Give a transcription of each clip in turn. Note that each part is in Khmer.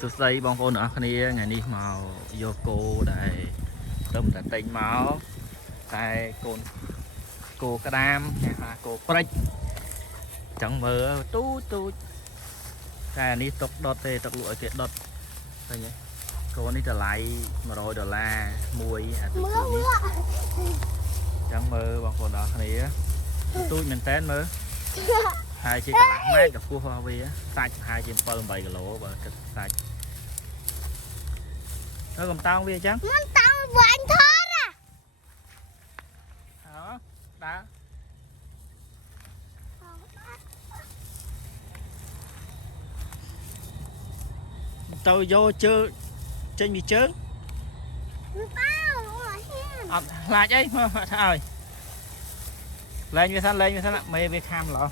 សួស្តីបងប្អូនទាំងអស់គ្នាថ្ងៃនេះមកយកគោដែលទៅតែទិញមកតែគោក្តាមគេហៅគោព្រិចចឹងមើលទូចតែអានេះទុកដុតទេទុកលក់ឲ្យគេដុតឃើញទេគោនេះតម្លៃ$100មួយអាទូចនេះចឹងមើលបងប្អូនទាំងអស់គ្នាទូចមែនតើមើលហើយជាកន្លះម៉ែត្រកម្ពស់របស់វាសាច់ប្រហែលជា7-8គីឡូបើគិតសាច់ទៅកំតោងវាអញ្ចឹងមិនតោងវាញ់ថតដើរទៅយកជើងចេញពីជើងអត់ខ្លាចអីមើលថាឲ្យលែងវាសិនមេវាខាំឡោះ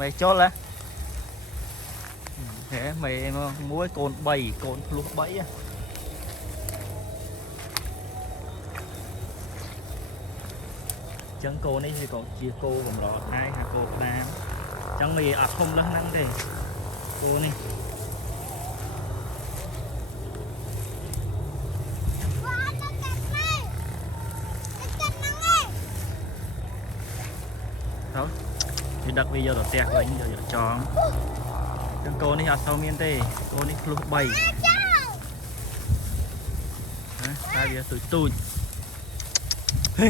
មេចូលហ៎ហេមេមួយកូន3កូនភ្លោះ3ចឹងគោនេះវាក៏ជាគោកម្រដែរថាគោក្តាមចឹងវាអត់ធំលើសហ្នឹងទេគោនេះទៅវាដឹកវាយកទៅផ្ទះវិញយកចងចឹងគោនេះអត់សូវមានទេគោនេះភ្លោះ3តែវាទូចហេ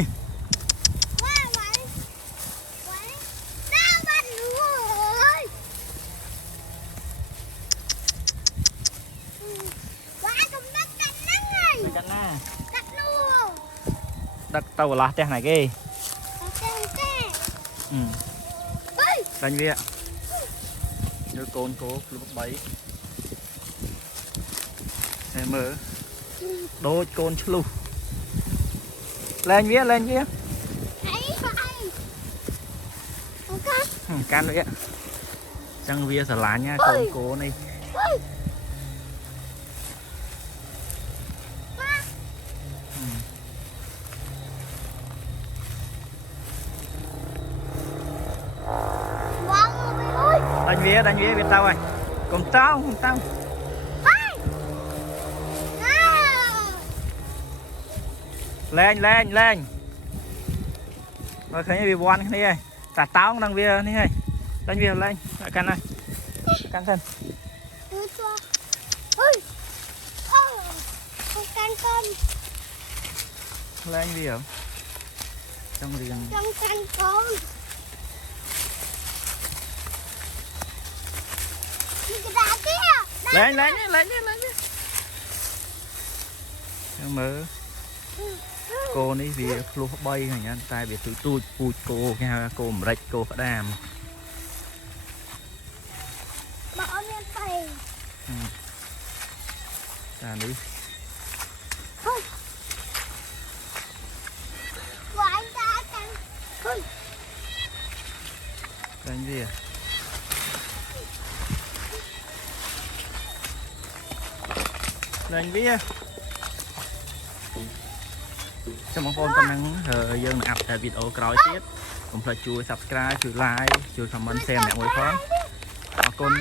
ដឹកទៅកន្លះផ្ទះណៃគេដាញ់វាយកកូនគោភ្លោះ3ហើយមើលដូចកូនឆ្លុះលែងវាកាន់វាចឹងវាស្រឡាញ់ណាកូនគោនេះដាញ់វាទៅហើយកុំតោងលែងមើលឃើញវាវាន់គ្នាហើយតាតោងនឹងវានេះហើយដាញ់វាលែងកាន់ហើយកាន់សិនកាន់កូនលែងវាចង់រៀងកាន់កូនលែងមើលគោនេះវាភ្លោះ3ហ្នឹងតែវាទូចពូជគោគេហៅគោអាមេរិកគោក្តាមបើអត់មានទៅតានេះវាយតាកាន់លែងវាចាំបងប្អូនប៉ុណ្ណឹងយើងនឹងអាប់តែវីដេអូក្រោយទៀតកុំភ្លេចជួយ Subscribe ជួយ Like ជួយ Comment Share អ្នកមួយផងអរគុណ